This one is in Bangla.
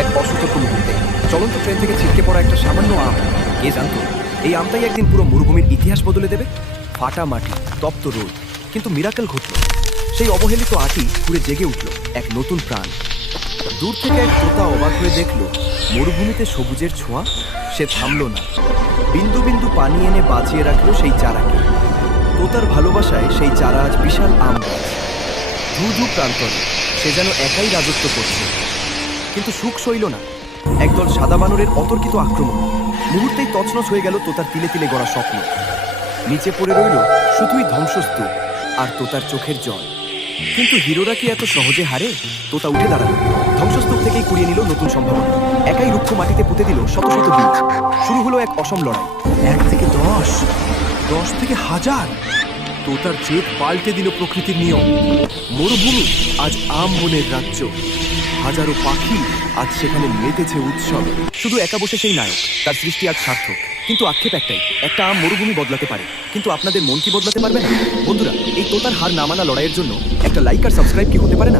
এক অসতর্ক মুহূর্তে চলন্ত ট্রেন থেকে ছিটকে পড়া একটা সামান্য আম। কে জানতো এই আমটাই একদিন পুরো মরুভূমির ইতিহাস বদলে দেবে। ফাটা মাটি, তপ্ত রোদ, কিন্তু মিরাকেল ঘটল। সেই অবহেলিত আটি ঘুরে জেগে উঠল এক নতুন প্রাণ। দূর থেকে এক তোতা অবাক হয়ে দেখল মরুভূমিতে সবুজের ছোঁয়া। সে থামল না, বিন্দু বিন্দু পানি এনে বাঁচিয়ে রাখলো সেই চারাকে। তোতার ভালোবাসায় সেই চারা আজ বিশাল আম গাছ। ধু ধু প্রান্তরে সে যেন একাই রাজত্ব করছে। কিন্তু সুখ সইল না। একদল সাদা বানরের অতর্কিত আক্রমণ। মুহূর্তেই তছনছ হয়ে গেল তোতার তিলে তিলে গড়া স্বপ্ন। নিচে পড়ে রইল শুধুই ধ্বংসস্তূপ আর তোতার চোখের জল। কিন্তু হিরোরা কি এত সহজে হারে? তোতা উঠে দাঁড়ালো, ধ্বংসস্তূপ থেকেই কুড়িয়ে নিল নতুন সম্ভাবনা। একাই রুক্ষ মাটিতে পুঁতে দিল শত শত বীজ। শুরু হলো এক অসম লড়াই। 1 থেকে 10, 10 থেকে 1000। তোতার জেদ পাল্টে দিল প্রকৃতির নিয়ম। মরুভূমি আজ আম বনের রাজ্য। হাজারো পাখি আজ সেখানে মেতেছে উৎসবে। শুধু একা বসে সেই নায়ক, তার সৃষ্টি আজ সার্থক। কিন্তু আক্ষেপ একটাই, একটা আম মরুভূমি বদলাতে পারে, কিন্তু আপনাদের মন কি বদলাতে পারবে না? বন্ধুরা, এই তোতার হার না মানা লড়াইয়ের জন্য একটা লাইক আর সাবস্ক্রাইব কি হতে পারে না?